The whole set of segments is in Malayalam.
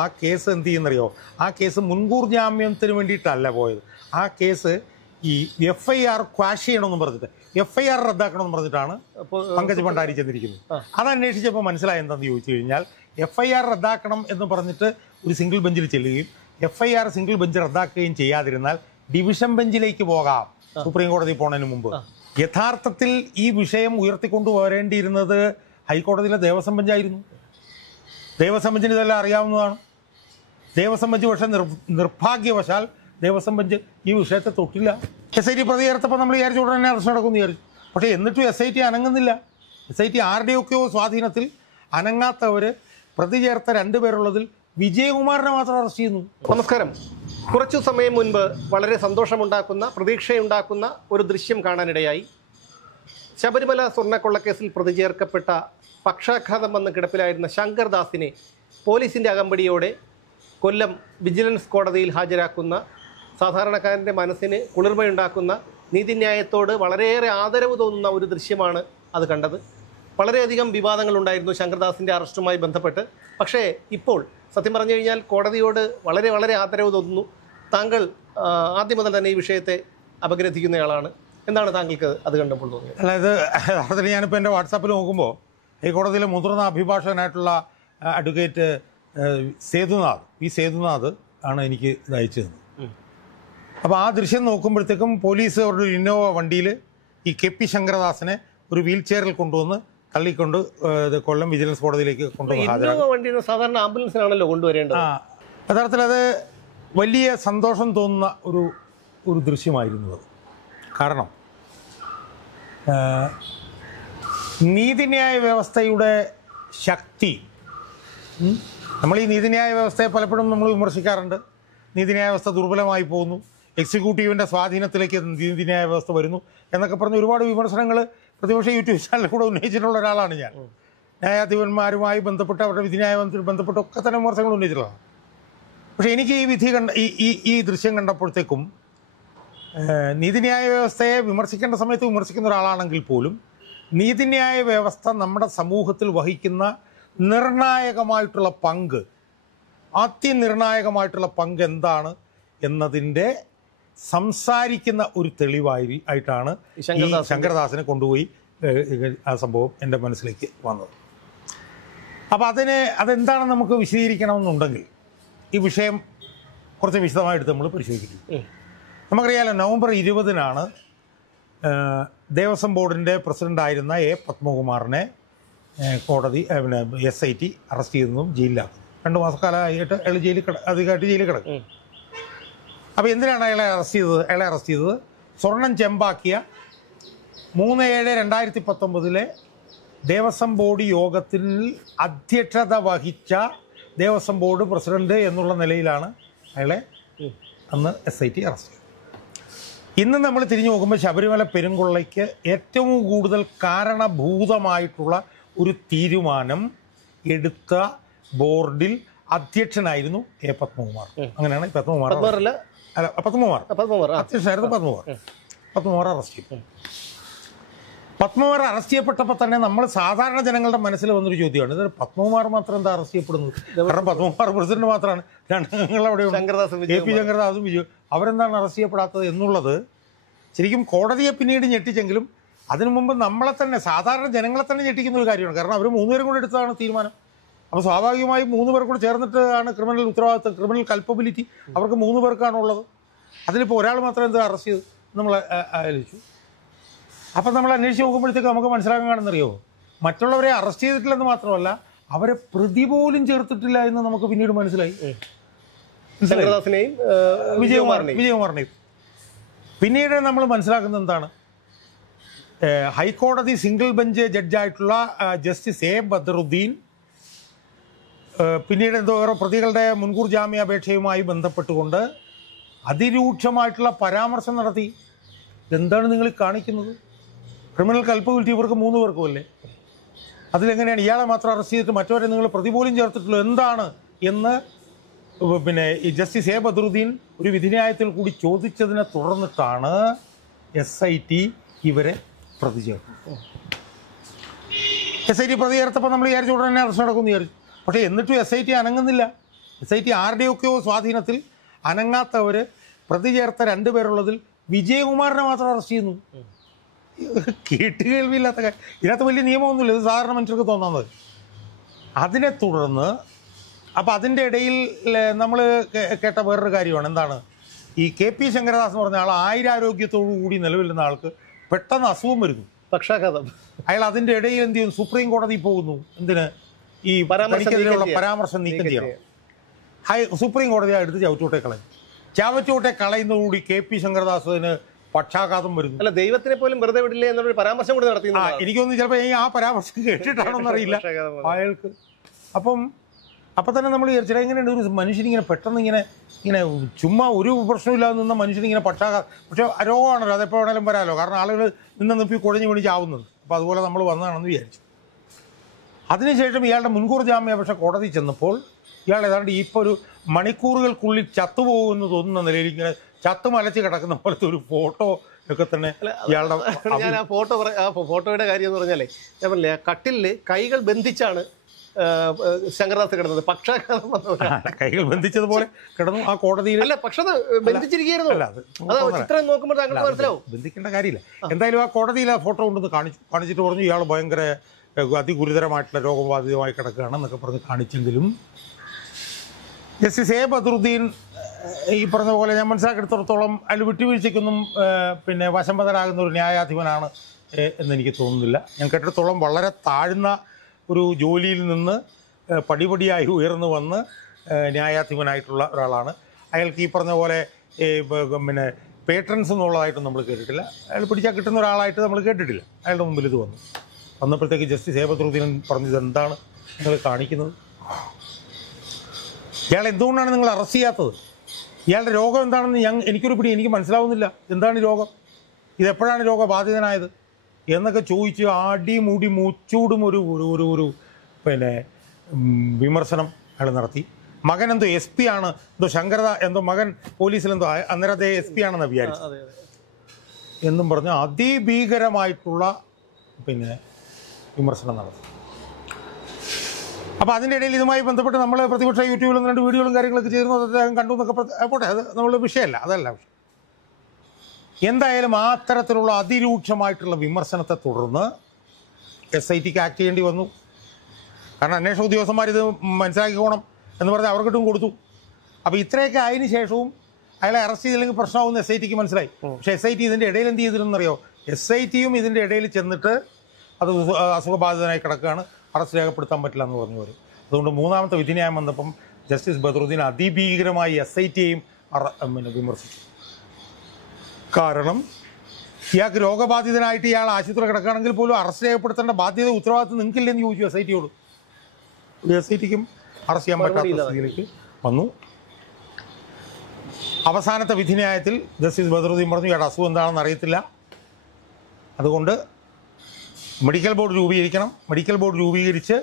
ആ കേസ് എന്ത് ചെയ്യുന്നറിയോ? ആ കേസ് മുൻകൂർ ജാമ്യത്തിന് വേണ്ടിയിട്ടല്ല പോയത്. ആ കേസ് ഈ FIR ക്വാഷ് ചെയ്യണമെന്ന് പറഞ്ഞിട്ട് FIR റദ്ദാക്കണമെന്ന് പറഞ്ഞിട്ടാണ് പങ്കജ് ഭണ്ഡാരി ചെന്നിരിക്കുന്നത്. അത് അന്വേഷിച്ചപ്പോൾ മനസ്സിലായ എന്താണെന്ന് ചോദിച്ചു കഴിഞ്ഞാൽ FIR റദ്ദാക്കണം എന്ന് പറഞ്ഞിട്ട് ഒരു സിംഗിൾ ബെഞ്ചിൽ ചെല്ലുകയും FIR സിംഗിൾ ബെഞ്ച് റദ്ദാക്കുകയും ചെയ്യാതിരുന്നാൽ ഡിവിഷൻ ബെഞ്ചിലേക്ക് പോകാം സുപ്രീം കോടതി പോണതിന് മുമ്പ്. യഥാർത്ഥത്തിൽ ഈ വിഷയം ഉയർത്തിക്കൊണ്ടുവരേണ്ടിയിരുന്നത് ഹൈക്കോടതിയിലെ ദേവസ്വം ബെഞ്ചായിരുന്നു. ദേവസ്വം ബെഞ്ചിന് ഇതെല്ലാം അറിയാവുന്നതാണ്. ദേവസ്വം ബെഞ്ച് പക്ഷേ നിർഭാഗ്യവശാൽ ദേവസ്വം ബെഞ്ച് ഈ വിഷയത്തെ തൊട്ടില്ല. SIT പ്രതി ചേർത്തപ്പോൾ നമ്മൾ വിചാരിച്ചു ഉടനെ അറസ്റ്റ് നടക്കുമെന്ന് വിചാരിച്ചു. പക്ഷേ എന്നിട്ടും SIT അനങ്ങുന്നില്ല. SIT ആരുടെയൊക്കെയോ സ്വാധീനത്തിൽ അനങ്ങാത്തവർ പ്രതി ചേർത്ത 2 പേരുള്ളതിൽ വിജയകുമാറിനെ മാത്രം അറസ്റ്റ് ചെയ്യുന്നു. നമസ്കാരം. കുറച്ചു സമയം മുൻപ് വളരെ സന്തോഷമുണ്ടാക്കുന്ന, പ്രതീക്ഷയുണ്ടാക്കുന്ന ഒരു ദൃശ്യം കാണാനിടയായി. ശബരിമല സ്വർണ്ണക്കൊള്ളക്കേസിൽ പ്രതി ചേർക്കപ്പെട്ട പക്ഷാഘാതം വന്ന് കിടപ്പിലായിരുന്ന ശങ്കർദാസിനെ പോലീസിൻ്റെ അകമ്പടിയോടെ കൊല്ലം വിജിലൻസ് കോടതിയിൽ ഹാജരാക്കുന്ന, സാധാരണക്കാരൻ്റെ മനസ്സിന് കുളിർമയുണ്ടാക്കുന്ന, നീതിന്യായത്തോട് വളരെയേറെ ആദരവ് തോന്നുന്ന ഒരു ദൃശ്യമാണ് അത് കണ്ടത്. വളരെയധികം വിവാദങ്ങളുണ്ടായിരുന്നു ശങ്കർദാസിൻ്റെ അറസ്റ്റുമായി ബന്ധപ്പെട്ട്. പക്ഷേ ഇപ്പോൾ സത്യം പറഞ്ഞു കഴിഞ്ഞാൽ കോടതിയോട് വളരെ വളരെ ആദരവ് തോന്നുന്നു. താങ്കൾ ആദ്യം മുതൽ തന്നെ ഈ വിഷയത്തെ അപഗ്രഥിക്കുന്നയാളാണ്. എന്താണ് താങ്കൾക്ക് അത് കണ്ടപ്പോൾ തോന്നിയത്? അതായത് ഞാനിപ്പോൾ എൻ്റെ വാട്സാപ്പിൽ നോക്കുമ്പോൾ ഹൈക്കോടതിയിലെ മുതിർന്ന അഭിഭാഷകനായിട്ടുള്ള അഡ്വക്കേറ്റ് സേതുനാഥ് ആണ് എനിക്ക് ഇത് അയച്ചു തന്നത്. അപ്പോൾ ആ ദൃശ്യം നോക്കുമ്പോഴത്തേക്കും പോലീസ് അവരുടെ ഒരു ഇന്നോവ വണ്ടിയിൽ ഈ KP ശങ്കരദാസിനെ ഒരു വീൽ ചെയറിൽ കൊണ്ടുവന്ന് തള്ളിക്കൊണ്ട് കൊല്ലം വിജിലൻസ് കോടതിയിലേക്ക് കൊണ്ടുവന്ന് സാധാരണ ആംബുലൻസിനാണല്ലോ കൊണ്ടുവരേണ്ടത്. യഥാർത്ഥത്തിൽ അത് വലിയ സന്തോഷം തോന്നുന്ന ഒരു ദൃശ്യമായിരുന്നു അത്. കാരണം നീതിന്യായ വ്യവസ്ഥയുടെ ശക്തി, നമ്മൾ ഈ നീതിന്യായ വ്യവസ്ഥയെ പലപ്പോഴും നമ്മൾ വിമർശിക്കാറുണ്ട്. നീതിന്യായ വ്യവസ്ഥ ദുർബലമായി പോകുന്നു, എക്സിക്യൂട്ടീവിൻ്റെ സ്വാധീനത്തിലേക്ക് നീതിന്യായ വ്യവസ്ഥ വരുന്നു എന്നൊക്കെ പറഞ്ഞ് ഒരുപാട് വിമർശനങ്ങൾ പ്രതിപക്ഷ യൂട്യൂബ് ചാനലിൽ കൂടെ ഉന്നയിച്ചിട്ടുള്ള ഒരാളാണ് ഞാൻ. ന്യായാധിപന്മാരുമായി ബന്ധപ്പെട്ട് അവരുടെ വിധിന്യായത്തിൽ ബന്ധപ്പെട്ടൊക്കെ തന്നെ വിമർശനങ്ങൾ ഉന്നയിച്ചിട്ടുള്ളതാണ്. പക്ഷേ എനിക്ക് ഈ വിധി ഈ ദൃശ്യം കണ്ടപ്പോഴത്തേക്കും നീതിന്യായ വ്യവസ്ഥയെ വിമർശിക്കേണ്ട സമയത്ത് വിമർശിക്കുന്ന ഒരാളാണെങ്കിൽ പോലും നീതിന്യായ വ്യവസ്ഥ നമ്മുടെ സമൂഹത്തിൽ വഹിക്കുന്ന നിർണായകമായിട്ടുള്ള പങ്ക്, അതിനിർണായകമായിട്ടുള്ള പങ്ക് എന്താണ് എന്നതിൻ്റെ സംസാരിക്കുന്ന ഒരു തെളിവായിട്ടാണ് ഈ ശങ്കരദാസിനെ കൊണ്ടുപോയി ആ സംഭവം എൻ്റെ മനസ്സിലേക്ക് വന്നത്. അപ്പോൾ അതെന്താണെന്ന് നമുക്ക് വിശദീകരിക്കണമെന്നുണ്ടെങ്കിൽ ഈ വിഷയം കുറച്ച് വിശദമായിട്ട് നമ്മൾ പരിശോധിക്കും. നമുക്കറിയാലോ, നവംബർ 20-നാണ് ദേവസ്വം ബോർഡിൻ്റെ പ്രസിഡൻ്റായിരുന്ന പത്മകുമാറിനെ കോടതി SIT അറസ്റ്റ് ചെയ്തതും ജയിലിലാക്കും. 2 മാസക്കാലമായിട്ട് അയാൾ അധികമായിട്ട് ജയിലിൽ കിടക്കും. അപ്പോൾ എന്തിനാണ് അയാളെ അറസ്റ്റ് ചെയ്തത്? സ്വർണം ചെമ്പാക്കിയ 3/7/2019 ദേവസ്വം ബോർഡ് യോഗത്തിൽ അധ്യക്ഷത വഹിച്ച ദേവസ്വം ബോർഡ് പ്രസിഡന്റ് എന്നുള്ള നിലയിലാണ് അയാളെ അന്ന് SIT അറസ്റ്റ് ചെയ്തത്. ഇന്ന് നമ്മൾ തിരിഞ്ഞു നോക്കുമ്പോൾ ശബരിമല പെരുങ്കൊള്ളയ്ക്ക് ഏറ്റവും കൂടുതൽ കാരണഭൂതമായിട്ടുള്ള ഒരു തീരുമാനം എടുത്ത ബോർഡിൽ അധ്യക്ഷനായിരുന്നു പത്മകുമാർ. അങ്ങനെയാണ് പത്മകുമാർ അധ്യക്ഷനായിരുന്നു. പത്മകുമാർ അറസ്റ്റ് ചെയ്തു. പത്മകുമാർ അറസ്റ്റ് ചെയ്യപ്പെട്ടപ്പോൾ തന്നെ നമ്മൾ സാധാരണ ജനങ്ങളുടെ മനസ്സിൽ വന്നൊരു ചോദ്യമാണ്, ഇത് പത്മകുമാർ മാത്രം എന്താ അറസ്റ്റ് ചെയ്യപ്പെടുന്നത്? കാരണം പത്മകുമാർ പ്രസിഡന്റ് മാത്രമാണ്, 2 അംഗങ്ങൾ അവിടെ KP ശങ്കരദാസും വിജയ്, അവരെന്താണ് അറസ്റ്റ് ചെയ്യപ്പെടാത്തത് എന്നുള്ളത് ശരിക്കും കോടതിയെ പിന്നീട് ഞെട്ടിച്ചെങ്കിലും അതിനു മുമ്പ് നമ്മളെ തന്നെ, സാധാരണ ജനങ്ങളെ തന്നെ ഞെട്ടിക്കുന്ന ഒരു കാര്യമാണ്. കാരണം അവർ 3 പേരും കൂടെ എടുത്തതാണ് തീരുമാനം. അപ്പോൾ സ്വാഭാവികമായും 3 പേർ കൂടെ ചേർന്നിട്ടാണ് ക്രിമിനൽ ഉത്തരവാദിത്വം, ക്രിമിനൽ കൾപ്പബിലിറ്റി അവർക്ക് 3 പേർക്കാണുള്ളത്. അതിലിപ്പോൾ ഒരാൾ മാത്രം എന്താ അറസ്റ്റ് ചെയ്ത് നമ്മൾ ആലോചിച്ചു. അപ്പം നമ്മൾ അന്വേഷിച്ച് നോക്കുമ്പോഴത്തേക്ക് നമുക്ക് മനസ്സിലാക്കാൻ കാണുന്നറിയോ, മറ്റുള്ളവരെ അറസ്റ്റ് ചെയ്തിട്ടില്ലെന്ന് മാത്രമല്ല അവരെ പ്രതി പോലും ചേർത്തിട്ടില്ല എന്ന് നമുക്ക് പിന്നീട് മനസ്സിലായി. വിജയകുമാറിനെയും പിന്നീട് നമ്മൾ മനസ്സിലാക്കുന്നത് എന്താണ്, ഹൈക്കോടതി സിംഗിൾ ബെഞ്ച് ജഡ്ജായിട്ടുള്ള ജസ്റ്റിസ് ബദറുദ്ദീൻ പിന്നീട് വേറെ പ്രതികളുടെ മുൻകൂർ ജാമ്യാപേക്ഷയുമായി ബന്ധപ്പെട്ടുകൊണ്ട് അതിരൂക്ഷമായിട്ടുള്ള പരാമർശം നടത്തി. എന്താണ് നിങ്ങൾ കാണിക്കുന്നത്? ക്രിമിനൽ കൾപ്പബിലിറ്റി ഇവർക്ക് 3 പേർക്കും അല്ലേ? അതിലെങ്ങനെയാണ് ഇയാളെ മാത്രം അറസ്റ്റ് ചെയ്തിട്ട് മറ്റവരെ നിങ്ങൾ പ്രതി പോലും ചേർത്തിട്ടുള്ളൂ എന്താണ് എന്ന് ഈ ജസ്റ്റിസ് ബദറുദ്ദീൻ ഒരു വിധിന്യായത്തിൽ കൂടി ചോദിച്ചതിനെ തുടർന്നിട്ടാണ് SIT ഇവരെ പ്രതി ചേർക്കുന്നത്. SIT പ്രതി ചേർത്തപ്പോൾ നമ്മൾ വിചാരിച്ചു ഉടനെ അറസ്റ്റ് നടക്കുമെന്ന് വിചാരിച്ചു. പക്ഷേ എന്നിട്ടും SIT അനങ്ങുന്നില്ല. SIT ആരുടെയൊക്കെയോ സ്വാധീനത്തിൽ അനങ്ങാത്തവർ പ്രതി ചേർത്ത 2 പേരുള്ളതിൽ വിജയകുമാറിനെ മാത്രം അറസ്റ്റ് ചെയ്യുന്നു. കേട്ടുകേൾവിയില്ലാത്ത കാര്യം. ഇതിനകത്ത് വലിയ നിയമമൊന്നുമില്ല, ഇത് സാധാരണ മനുഷ്യർക്ക് തോന്നുന്നത്. അതിനെ തുടർന്ന് അപ്പോൾ അതിൻ്റെ ഇടയിൽ നമ്മൾ കേട്ട വേറൊരു കാര്യമാണ്. എന്താണ്, ഈ KP ശങ്കരദാസ് എന്ന് പറഞ്ഞ ആൾ ആയുരാരോഗ്യത്തോടു കൂടി നിലവിലുന്ന ആൾക്ക് പെട്ടെന്ന് അസുഖം വരുന്നു, പക്ഷാഘാതം. അയാൾ അതിൻ്റെ ഇടയിൽ എന്ത് ചെയ്യുന്നു, സുപ്രീം കോടതി പോകുന്നു. എന്തിന്? ഈ തനിക്കെതിരെയുള്ള പരാമർശം നീക്കം ചെയ്യണം. സുപ്രീം കോടതി എടുത്ത് ചവറ്റോട്ടെ കളയും. ചവറ്റോട്ടെ കളയുന്നതോടുകൂടി KP ശങ്കരദാസിന് പക്ഷാഘാതം വരുന്നു. അല്ല, ദൈവത്തിനെ പോലും വെറുതെ വിടില്ലേ എന്നൊരു പരാമർശം കൂടി നടത്തി. എനിക്കൊന്നും ചിലപ്പോൾ ആ പരാമർശം കേട്ടിട്ടാണോന്ന് അറിയില്ല അയാൾക്ക്. അപ്പം തന്നെ നമ്മൾ വിചാരിച്ചാൽ എങ്ങനെയുണ്ട് ഒരു മനുഷ്യനിങ്ങനെ പെട്ടെന്ന് ഇങ്ങനെ ചുമ്മാ ഒരു പ്രശ്നമില്ലാതെ നിന്ന മനുഷ്യനിങ്ങനെ പക്ഷാഘാതം. പക്ഷേ രോഗമാണല്ലോ, അതെപ്പോൾ വേണമെങ്കിലും വരാമല്ലോ. കാരണം ആളുകൾ നിപ്പി കുഴഞ്ഞു വീണ് ചാവുന്നത്. അപ്പോൾ അതുപോലെ നമ്മൾ വന്നതാണെന്ന് വിചാരിച്ചു. അതിനുശേഷം ഇയാളുടെ മുൻകൂർ ജാമ്യാപേക്ഷ കോടതി ചെന്നപ്പോൾ ഇയാൾ ഏതാണ്ട് ഇപ്പോൾ ഒരു മണിക്കൂറുകൾക്കുള്ളിൽ ചത്തുപോകുമെന്ന് തോന്നുന്ന നിലയിൽ ഇങ്ങനെ ചത്തുമലച്ച് കിടക്കുന്ന പോലത്തെ ഒരു ഫോട്ടോ ഒക്കെ തന്നെ ഇയാളുടെ. ഞാൻ ആ ഫോട്ടോയുടെ കാര്യം എന്ന് പറഞ്ഞാലേ, ഞാൻ പറഞ്ഞില്ലേ, കട്ടിലിൽ കൈകൾ ബന്ധിച്ചാണ് ശങ്കരദാസ് കിടന്നത്. പക്ഷാഘാതം വന്നവരാണ്. കൈകൾ ബന്ധിച്ചതുപോലെ കിടന്നു ആ കോടതിയിൽ. അല്ല, പക്ഷെ അത് ബന്ധിച്ചിരിക്കുകയായിരുന്നു. ചിത്രം നോക്കുമ്പോൾ താങ്കൾക്ക് മനസ്സിലാവും. ബന്ധിക്കേണ്ട കാര്യമില്ല. എന്തായാലും ആ കോടതിയിൽ ആ ഫോട്ടോ ഉണ്ടെന്ന് കാണിച്ചിട്ട് പറഞ്ഞു ഇയാൾ ഭയങ്കര അതിഗുരുതരമായിട്ടുള്ള രോഗബാധിതമായി കിടക്കുകയാണെന്നൊക്കെ പറഞ്ഞ് കാണിച്ചെങ്കിലും ജസ്റ്റിസ് ബദറുദ്ദീൻ ഈ പറഞ്ഞ പോലെ ഞാൻ മനസ്സിലാക്കിയെടുത്തോളം അതിൽ വിട്ടുവീഴ്ചയ്ക്കൊന്നും പിന്നെ വശംവദനാകുന്ന ഒരു ന്യായാധിപനാണ് എന്നെനിക്ക് തോന്നുന്നില്ല. ഞാൻ കേട്ടിടത്തോളം വളരെ താഴ്ന്ന ഒരു ജോലിയിൽ നിന്ന് പടിപടിയായി ഉയർന്നു വന്ന് ന്യായാധിപനായിട്ടുള്ള ഒരാളാണ്. അയാൾക്ക് ഈ പറഞ്ഞ പോലെ പിന്നെ പേട്രൻസ് എന്നുള്ളതായിട്ടും നമ്മൾ കേട്ടിട്ടില്ല. അയാൾ പിടിച്ചാൽ കിട്ടുന്ന ഒരാളായിട്ട് നമ്മൾ കേട്ടിട്ടില്ല. അയാളുടെ മുമ്പിൽ ഇത് വന്നപ്പോഴത്തേക്ക് ജസ്റ്റിസ് ബദറുദ്ദീൻ പറഞ്ഞത് എന്താണ് നിങ്ങൾ കാണിക്കുന്നത്? ഇയാൾ എന്തുകൊണ്ടാണ് നിങ്ങൾ അറസ്റ്റ് ചെയ്യാത്തത്? ഇയാളുടെ രോഗം എന്താണെന്ന് എനിക്കൊരു പിടി എനിക്ക് മനസ്സിലാവുന്നില്ല. എന്താണ് രോഗം? ഇതെപ്പോഴാണ് രോഗബാധിതനായത് എന്നൊക്കെ ചോദിച്ച് അടിമുടി മുച്ചൂടും ഒരു പിന്നെ വിമർശനം അയാൾ നടത്തി. മകൻ എന്തോ SP ആണ്, എന്തോ എന്തോ മകൻ പോലീസിലെന്തോ അന്നേരത്തെ SP ആണെന്ന് വിചാരിച്ചു എന്നും പറഞ്ഞ് അതിഭീകരമായിട്ടുള്ള പിന്നെ വിമർശനം നടത്തി. അപ്പോൾ അതിൻ്റെ ഇടയിൽ ഇതുമായി ബന്ധപ്പെട്ട് നമ്മൾ പ്രതിപക്ഷ യൂട്യൂബിൽ 2 വീഡിയോകളും കാര്യങ്ങളൊക്കെ ചെയ്യുന്നത് അദ്ദേഹം കണ്ടു എന്നൊക്കെ പോട്ടെ, അത് നമ്മളുടെ വിഷയമല്ല, അതല്ല വിഷയം. എന്തായാലും ആ തരത്തിലുള്ള അതിരൂക്ഷമായിട്ടുള്ള വിമർശനത്തെ തുടർന്ന് SITക്ക് ആക്ട് ചെയ്യേണ്ടി വന്നു. കാരണം അന്വേഷണ ഉദ്യോഗസ്ഥന്മാർ ഇത് മനസ്സിലാക്കിക്കോണം എന്ന് പറഞ്ഞ് അവർക്കിട്ടും കൊടുത്തു. അപ്പോൾ ഇത്രയൊക്കെ ആയതിനു ശേഷവും അയാളെ അറസ്റ്റ് ചെയ്തില്ലെങ്കിൽ പ്രശ്നമാകുമെന്ന് SITക്ക് മനസ്സിലായി. പക്ഷേ SIT ഇതിൻ്റെ ഇടയിൽ എന്ത് ചെയ്തിരുന്നറിയോ? SITയും ഇതിൻ്റെ ഇടയിൽ ചെന്നിട്ട് അത് അസുഖബാധിതനായി കിടക്കുകയാണ്, അറസ്റ്റ് രേഖപ്പെടുത്താൻ പറ്റില്ല എന്ന് പറഞ്ഞു വരും. അതുകൊണ്ട് 3ാമത്തെ വിധിന്യായം വന്നപ്പം ജസ്റ്റിസ് ബദറുദ്ദീൻ അതിഭീകരമായി SITയെയും വിമർശിച്ചു. കാരണം ഇയാൾക്ക് രോഗബാധിതനായിട്ട് ഇയാൾ ആശുപത്രി കിടക്കുകയാണെങ്കിൽ പോലും അറസ്റ്റ് രേഖപ്പെടുത്തേണ്ട ബാധ്യത ഉത്തരവാദിത്വം നിങ്ങൾക്കില്ലെന്ന് ചോദിച്ചു SITയോട്. SITക്കും അറസ്റ്റ് ചെയ്യാൻ പറ്റാത്ത സ്ഥിതിയിലേക്ക് വന്നു. അവസാനത്തെ വിധിന്യായത്തിൽ ജസ്റ്റിസ് ബദറുദ്ദീൻ പറഞ്ഞു ഇയാളുടെ അസുഖം എന്താണെന്ന് അറിയത്തില്ല, അതുകൊണ്ട് മെഡിക്കൽ ബോർഡ് രൂപീകരിക്കണം. മെഡിക്കൽ ബോർഡ് രൂപീകരിച്ച്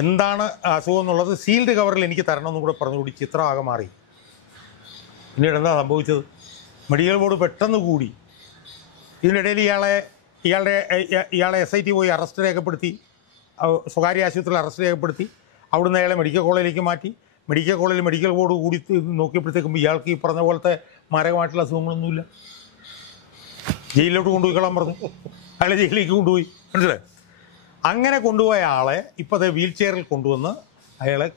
എന്താണ് അസുഖം എന്നുള്ളത് സീൽഡ് കവറിൽ എനിക്ക് തരണമെന്നും കൂടെ പറഞ്ഞുകൂടി ചിത്രമാകെ മാറി. പിന്നീട് എന്താ സംഭവിച്ചത്? മെഡിക്കൽ ബോർഡ് പെട്ടെന്ന് കൂടി. ഇതിനിടയിൽ ഇയാളെ SIT പോയി അറസ്റ്റ് രേഖപ്പെടുത്തി, സ്വകാര്യ ആശുപത്രിയിൽ അറസ്റ്റ് രേഖപ്പെടുത്തി. അവിടുന്ന് അയാളെ മെഡിക്കൽ കോളേജിലേക്ക് മാറ്റി. മെഡിക്കൽ കോളേജിൽ മെഡിക്കൽ ബോർഡ് കൂടി നോക്കിയപ്പോഴത്തേക്കും ഇയാൾക്ക് ഈ പറഞ്ഞ പോലത്തെ മാരകമായിട്ടുള്ള അസുഖങ്ങളൊന്നുമില്ല. ജയിലിലോട്ട് കൊണ്ടുപോയിക്കളാൻ പറഞ്ഞു. അയാളെ ജയിലിലേക്ക് കൊണ്ടുപോയി. മനസ്സിലായി? അങ്ങനെ കൊണ്ടുപോയ ആളെ ഇപ്പോൾ അത് വീൽ ചെയറിൽ കൊണ്ടുവന്ന് അയാളെ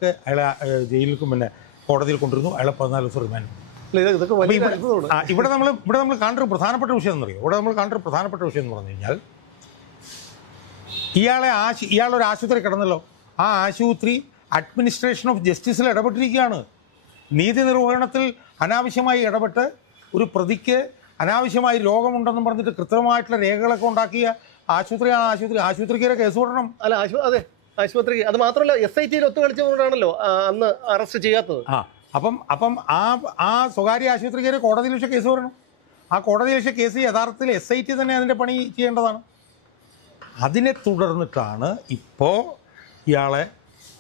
ജയിലിൽ പിന്നെ കോടതിയിൽ കൊണ്ടുവരുന്നു. അയാളെ 14 ദിവസം റിമാൻഡ്. ഇവിടെ നമ്മൾ കാണേണ്ട ഒരു പ്രധാനപ്പെട്ട വിഷയം എന്നറിയോ? പ്രധാനപ്പെട്ട വിഷയം എന്ന് പറഞ്ഞു കഴിഞ്ഞാൽ ഇയാളൊരു ആശുപത്രി കിടന്നല്ലോ, ആ ആശുപത്രി അഡ്മിനിസ്ട്രേഷൻ ഓഫ് ജസ്റ്റിസിൽ ഇടപെട്ടിരിക്കുകയാണ്. നീതി നിർവഹണത്തിൽ അനാവശ്യമായി ഇടപെട്ട് ഒരു പ്രതിക്ക് അനാവശ്യമായി രോഗമുണ്ടെന്നും പറഞ്ഞിട്ട് കൃത്യമായിട്ടുള്ള രേഖകളൊക്കെ ഉണ്ടാക്കിയ ആശുപത്രിക്ക് കേസ് കൊടുക്കണം. അല്ല, അതെ, ആശുപത്രി. അത് മാത്രമല്ല, SITയിൽ ഒത്തു കളിച്ചതുകൊണ്ടാണല്ലോ അന്ന് അറസ്റ്റ് ചെയ്യാത്തത്. അപ്പം ആ സ്വകാര്യ ആശുപത്രിക്ക് കോടതിയിൽ വെച്ച കേസ് വരണം. ആ കോടതിയിൽ വെച്ച കേസ് യഥാർത്ഥത്തിൽ SIT തന്നെ അതിൻ്റെ പണി ചെയ്യേണ്ടതാണ്. അതിനെ തുടർന്നിട്ടാണ് ഇപ്പോൾ ഇയാളെ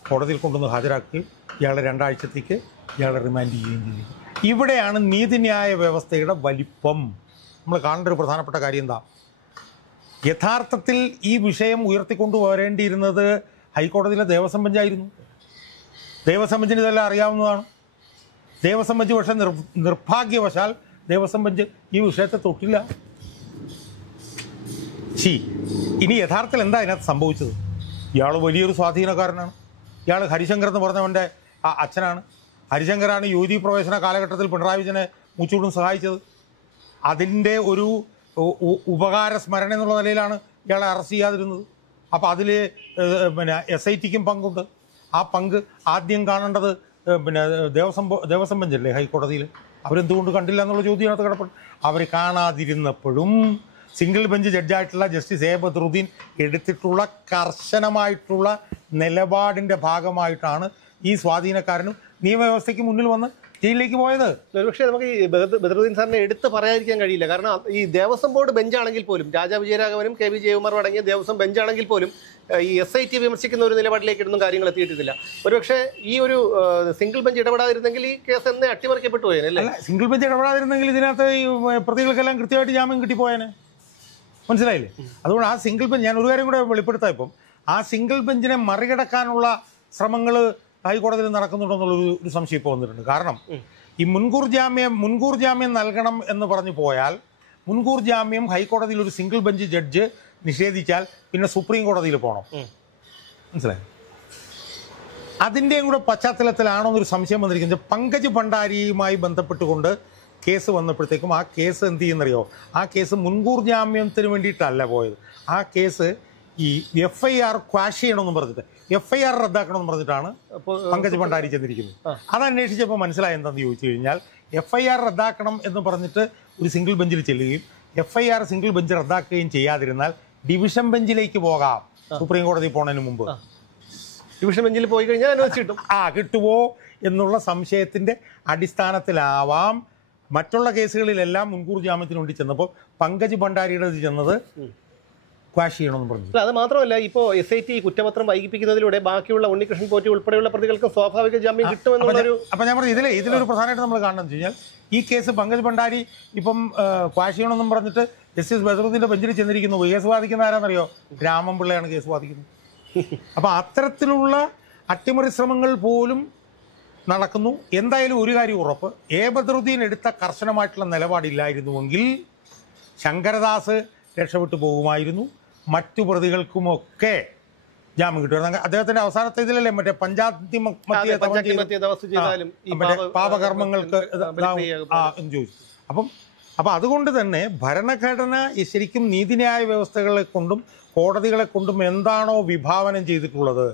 കോടതിയിൽ കൊണ്ടുവന്ന് ഹാജരാക്കി ഇയാളെ 2 ആഴ്ചത്തേക്ക് ഇയാളെ റിമാൻഡ് ചെയ്യുകയും ചെയ്തു. ഇവിടെയാണ് നീതിന്യായ വ്യവസ്ഥയുടെ വലിപ്പം. നമ്മൾ കാണേണ്ട ഒരു പ്രധാനപ്പെട്ട കാര്യം എന്താ? യഥാർത്ഥത്തിൽ ഈ വിഷയം ഉയർത്തിക്കൊണ്ടുവരേണ്ടിയിരുന്നത് ഹൈക്കോടതിയിലെ ദേവസ്വം ബെഞ്ചായിരുന്നു. ദേവസ്വം ബെഞ്ചിന് ഇതെല്ലാം അറിയാവുന്നതാണ്. ദേവസ്വം ബെഞ്ച് പക്ഷേ നിർഭാഗ്യവശാൽ ദേവസ്വം ബെഞ്ച് ഈ വിഷയത്തെ തൊട്ടില്ല. ഇനി യഥാർത്ഥത്തിൽ എന്താ അതിനകത്ത് സംഭവിച്ചത്? ഇയാൾ വലിയൊരു സ്വാധീനക്കാരനാണ്. ഇയാൾ ഹരിശങ്കർ എന്ന് പറഞ്ഞവൻ്റെ അച്ഛനാണ്. ഹരിശങ്കറാണ് യുവതി പ്രവേശന കാലഘട്ടത്തിൽ പിണറായി വിജയനെ മൂച്ചുകൂടും സഹായിച്ചത്. അതിൻ്റെ ഒരു ഉപകാര സ്മരണ എന്നുള്ള നിലയിലാണ് ഇയാളെ അറസ്റ്റ് ചെയ്യാതിരുന്നത്. അപ്പോൾ അതിൽ SITക്കും പങ്കുണ്ട്. ആ പങ്ക് ആദ്യം കാണേണ്ടത് ദേവസ്വം ബെഞ്ചല്ലേ, ഹൈക്കോടതിയിൽ. അവരെന്തുകൊണ്ട് കണ്ടില്ല എന്നുള്ള ചോദ്യം അതിനകത്ത് കിടപ്പുണ്ട്. അവർ കാണാതിരുന്നപ്പോഴും സിംഗിൾ ബെഞ്ച് ജഡ്ജായിട്ടുള്ള ജസ്റ്റിസ് A ബദ്രുദ്ദീൻ എടുത്തിട്ടുള്ള കർശനമായിട്ടുള്ള നിലപാടിൻ്റെ ഭാഗമായിട്ടാണ് ഈ സ്വാധീനക്കാരനും നിയമവ്യവസ്ഥയ്ക്ക് മുന്നിൽ വന്ന് ജയിലിലേക്ക് പോയത്. ഒരുപക്ഷെ നമുക്ക് ഈ ബദ്രുദ്ദീൻ സാറിനെ എടുത്ത് പറയാതിരിക്കാൻ കഴിയില്ല. കാരണം ഈ ദേവസ്വം ബോർഡ് ബെഞ്ചാണെങ്കിൽ പോലും, രാജാ വിജയരാഘവനും KV ജയകുമാറും അടങ്ങിയ ദേവസ്വം ബെഞ്ചാണെങ്കിൽ പോലും ഈ SIT വിമർശിക്കുന്ന ഒരു നിലപാടിലേക്ക് ഒന്നും കാര്യങ്ങൾ എത്തിയിട്ടില്ല. ഒരുപക്ഷെ ഈ ഒരു സിംഗിൾ ബെഞ്ച് ഇടപെടാതിരുന്നെങ്കിൽ ഈ കേസ് എന്നെ അട്ടിമറിക്കപ്പെട്ടു പോയേനെ. സിംഗിൾ ബെഞ്ച് ഇടപെടാതിരുന്നെങ്കിൽ ഇതിനകത്ത് ഈ പ്രതികൾക്കെല്ലാം കൃത്യമായിട്ട് ജാമ്യം കിട്ടിപ്പോയേനെ. മനസ്സിലായില്ലേ? അതുകൊണ്ട് ആ സിംഗിൾ ബെഞ്ച്, ഞാൻ ഒരു കാര്യം കൂടെ വെളിപ്പെടുത്താം. ഇപ്പം ആ സിംഗിൾ ബെഞ്ചിനെ മറികടക്കാനുള്ള ശ്രമങ്ങൾ ഹൈക്കോടതിയിൽ നടക്കുന്നുണ്ടെന്നുള്ളൊരു സംശയം ഇപ്പോൾ വന്നിട്ടുണ്ട്. കാരണം ഈ മുൻകൂർ ജാമ്യം നൽകണം എന്ന് പറഞ്ഞു പോയാൽ, മുൻകൂർ ജാമ്യം ഹൈക്കോടതിയിൽ ഒരു സിംഗിൾ ബെഞ്ച് ജഡ്ജ് നിഷേധിച്ചാൽ പിന്നെ സുപ്രീം കോടതിയിൽ പോകണം. മനസ്സിലായി? അതിൻ്റെയും കൂടെ പശ്ചാത്തലത്തിലാണോ എന്നൊരു സംശയം വന്നിരിക്കുന്നത്. പങ്കജ് ഭണ്ഡാരിയുമായി ബന്ധപ്പെട്ടുകൊണ്ട് കേസ് വന്നപ്പോഴത്തേക്കും ആ കേസ് എന്ത് ചെയ്യുന്നറിയോ? ആ കേസ് മുൻകൂർ ജാമ്യത്തിന് വേണ്ടിയിട്ടല്ല പോയത്. ആ കേസ് ഈ FIR ക്വാഷ് ചെയ്യണമെന്ന് പറഞ്ഞിട്ട്, FIR റദ്ദാക്കണമെന്ന് പറഞ്ഞിട്ടാണ് പങ്കജ് ഭണ്ഡാരി ചെന്നിരിക്കുന്നത്. അത് അന്വേഷിച്ചപ്പോൾ മനസ്സിലായി എന്താണെന്ന് ചോദിച്ചു കഴിഞ്ഞാൽ, FIR റദ്ദാക്കണം എന്ന് പറഞ്ഞിട്ട് ഒരു സിംഗിൾ ബെഞ്ചിൽ ചെല്ലുകയും FIR സിംഗിൾ ബെഞ്ച് റദ്ദാക്കുകയും ചെയ്യാതിരുന്നാൽ ഡിവിഷൻ ബെഞ്ചിലേക്ക് പോകാം. സുപ്രീം കോടതി പോണതിന് മുമ്പ് ഡിവിഷൻ ബെഞ്ചിൽ പോയി കഴിഞ്ഞാൽ അനുവദിച്ച് കിട്ടും. കിട്ടുമോ എന്നുള്ള സംശയത്തിന്റെ അടിസ്ഥാനത്തിലാവാം മറ്റുള്ള കേസുകളിലെല്ലാം മുൻകൂർ ജാമ്യത്തിന് വേണ്ടി ചെന്നപ്പോൾ പങ്കജ് ഭണ്ഡാരിയുടെ ചെന്നത് ക്വാഷ് ചെയ്യണമെന്ന് പറഞ്ഞു. അത് മാത്രമല്ല, ഇപ്പോൾ SIT കുറ്റപത്രം വൈകിപ്പിക്കുന്നതിലൂടെ ബാക്കിയുള്ള ഉണ്ണികൃഷ്ണൻ പോറ്റി ഉൾപ്പെടെയുള്ള പ്രതികൾക്ക് സ്വാഭാവിക ജാമ്യം കിട്ടുമെന്നുള്ളൊരു. അപ്പം ഞാൻ പറഞ്ഞു ഇതിലൊരു പ്രധാനമായിട്ട് നമ്മൾ കാണണമെന്ന് വെച്ച് കഴിഞ്ഞാൽ, ഈ കേസ് പങ്കജ് ഭണ്ഡാരി ഇപ്പം ക്വാഷ് ചെയ്യണമെന്നും പറഞ്ഞിട്ട് ജസ്റ്റിസ് ബദ്രുദ്ദീൻ്റെ ബെഞ്ചിൽ ചെന്നിരിക്കുന്നു. കേസ് വാദിക്കുന്ന ആരാന്നറിയോ? രാമൻപിള്ളയാണ് കേസ് വാദിക്കുന്നത്. അപ്പം അത്തരത്തിലുള്ള അട്ടിമറി ശ്രമങ്ങൾ പോലും നടക്കുന്നു. എന്തായാലും ഒരു കാര്യം ഉറപ്പ്, A ബദ്രുദ്ദീൻ എടുത്ത കർശനമായിട്ടുള്ള നിലപാടില്ലായിരുന്നുവെങ്കിൽ ശങ്കരദാസ് രക്ഷപ്പെട്ടു പോകുമായിരുന്നു. മറ്റു പ്രതികൾക്കുമൊക്കെ ജാമ്യം കിട്ടുമായിരുന്നു. അദ്ദേഹത്തിന്റെ അവസാനത്തെ ഇതിലല്ലേ മറ്റേ പാപകർമ്മങ്ങൾക്ക് എന്ന് ചോദിച്ചു. അപ്പം അതുകൊണ്ട് തന്നെ ഭരണഘടന ശരിക്കും നീതിന്യായ വ്യവസ്ഥകളെ കൊണ്ടും കോടതികളെ കൊണ്ടും എന്താണോ വിഭാവനം ചെയ്തിട്ടുള്ളത്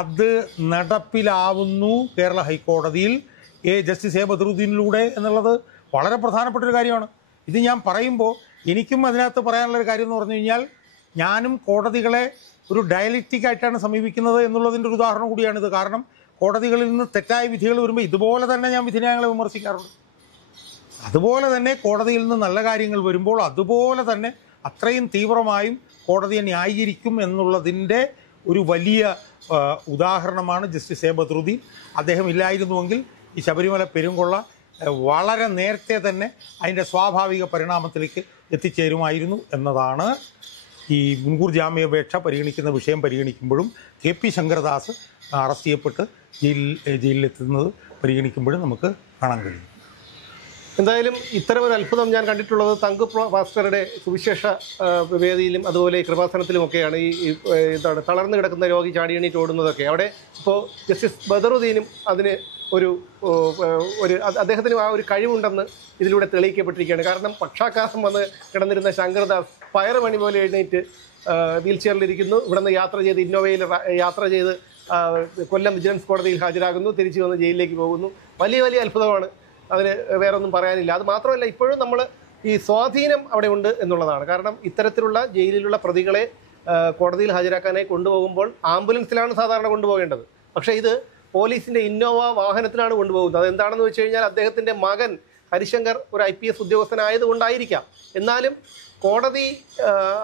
അത് നടപ്പിലാവുന്നു കേരള ഹൈക്കോടതിയിൽ ജസ്റ്റിസ് A ബദ്രുദ്ദീനിലൂടെ എന്നുള്ളത് വളരെ പ്രധാനപ്പെട്ടൊരു കാര്യമാണ്. ഇത് ഞാൻ പറയുമ്പോൾ എനിക്കും അതിനകത്ത് പറയാനുള്ളൊരു കാര്യം എന്ന് പറഞ്ഞു കഴിഞ്ഞാൽ, ഞാനും കോടതികളെ ഒരു ഡയലക്റ്റിക് ആയിട്ടാണ് സമീപിക്കുന്നത് എന്നുള്ളതിൻ്റെ ഒരു ഉദാഹരണം കൂടിയാണിത്. കാരണം കോടതികളിൽ നിന്ന് തെറ്റായ വിധികൾ വരുമ്പോൾ ഇതുപോലെ തന്നെ ഞാൻ വിധിന്യായങ്ങളെ വിമർശിക്കാറുണ്ട്. അതുപോലെ തന്നെ കോടതിയിൽ നിന്ന് നല്ല കാര്യങ്ങൾ വരുമ്പോൾ അതുപോലെ തന്നെ അത്രയും തീവ്രമായും കോടതിയെ ന്യായീകരിക്കും എന്നുള്ളതിൻ്റെ ഒരു വലിയ ഉദാഹരണമാണ് ജസ്റ്റിസ് A ബദ്രുദ്ദീൻ. അദ്ദേഹം ഇല്ലായിരുന്നുവെങ്കിൽ ഈ ശബരിമല പെരുങ്കൊള്ള വളരെ നേരത്തെ തന്നെ അതിൻ്റെ സ്വാഭാവിക പരിണാമത്തിലേക്ക് എത്തിച്ചേരുമായിരുന്നു എന്നതാണ് ഈ മുൻകൂർ ജാമ്യാപേക്ഷ പരിഗണിക്കുന്ന വിഷയം പരിഗണിക്കുമ്പോഴും KP ശങ്കരദാസ് അറസ്റ്റ് ചെയ്യപ്പെട്ട് ജയിലിലെത്തുന്നത് പരിഗണിക്കുമ്പോഴും നമുക്ക് കാണാൻ കഴിയും. എന്തായാലും ഇത്തരമൊരു അത്ഭുതം ഞാൻ കണ്ടിട്ടുള്ളത് തങ്കു പാസ്റ്ററുടെ സുവിശേഷ വേദിയിലും അതുപോലെ കൃപാസനത്തിലുമൊക്കെയാണ്. ഈ എന്താണ് തളർന്നു കിടക്കുന്ന രോഗി ചാടിയണീറ്റ് ഓടുന്നതൊക്കെ. അവിടെ ഇപ്പോൾ ജസ്റ്റിസ് ബദറുദ്ദീനും അതിന് ഒരു അദ്ദേഹത്തിന് ആ ഒരു കഴിവുണ്ടെന്ന് ഇതിലൂടെ തെളിയിക്കപ്പെട്ടിരിക്കുകയാണ്. കാരണം പക്ഷാഘാതം വന്ന് കിടന്നിരുന്ന ശങ്കർദാസ് പയറുമണി പോലെ എഴുന്നേറ്റ് വീൽ ചെയറിലിരിക്കുന്നു. ഇവിടെ നിന്ന് യാത്ര ചെയ്ത് ഇന്നോവയിൽ യാത്ര ചെയ്ത് കൊല്ലം വിജിലൻസ് കോടതിയിൽ ഹാജരാകുന്നു, തിരിച്ചു വന്ന് ജയിലിലേക്ക് പോകുന്നു. വലിയ അത്ഭുതമാണ്. അതിന് വേറൊന്നും പറയാനില്ല. അത് മാത്രമല്ല, ഇപ്പോഴും നമ്മൾ ഈ സ്വാധീനം അവിടെ ഉണ്ട് എന്നുള്ളതാണ്. കാരണം ഇത്തരത്തിലുള്ള ജയിലിലുള്ള പ്രതികളെ കോടതിയിൽ ഹാജരാക്കാനായി കൊണ്ടുപോകുമ്പോൾ ആംബുലൻസിലാണ് സാധാരണ കൊണ്ടുപോകേണ്ടത്. പക്ഷേ ഇത് പോലീസിൻ്റെ ഇന്നോവ വാഹനത്തിലാണ് കൊണ്ടുപോകുന്നത്. അതെന്താണെന്ന് വെച്ച് കഴിഞ്ഞാൽ അദ്ദേഹത്തിൻ്റെ മകൻ ഹരിശങ്കർ ഒരു IPS ഉദ്യോഗസ്ഥനായതുകൊണ്ടായിരിക്കാം. എന്നാലും കോടതി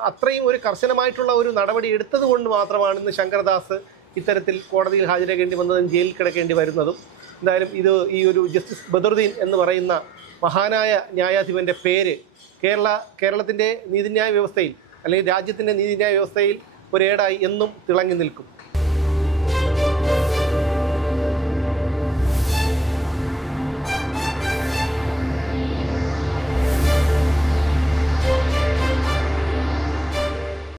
അത്രയും ഒരു കർശനമായിട്ടുള്ള ഒരു നടപടി എടുത്തത് കൊണ്ട് മാത്രമാണ് ഇന്ന് ശങ്കർദാസ് ഇത്തരത്തിൽ കോടതിയിൽ ഹാജരാക്കേണ്ടി വന്നതും ജയിലിൽ കിടക്കേണ്ടി വരുന്നതും. എന്തായാലും ഈ ഒരു ജസ്റ്റിസ് ബദറുദ്ദീൻ എന്ന് പറയുന്ന മഹാനായ ന്യായാധിപൻ്റെ പേര് കേരളത്തിൻ്റെ നീതിന്യായ വ്യവസ്ഥയിൽ അല്ലെങ്കിൽ രാജ്യത്തിൻ്റെ നീതിന്യായ വ്യവസ്ഥയിൽ ഒരേടായി എന്നും തിളങ്ങി നിൽക്കും.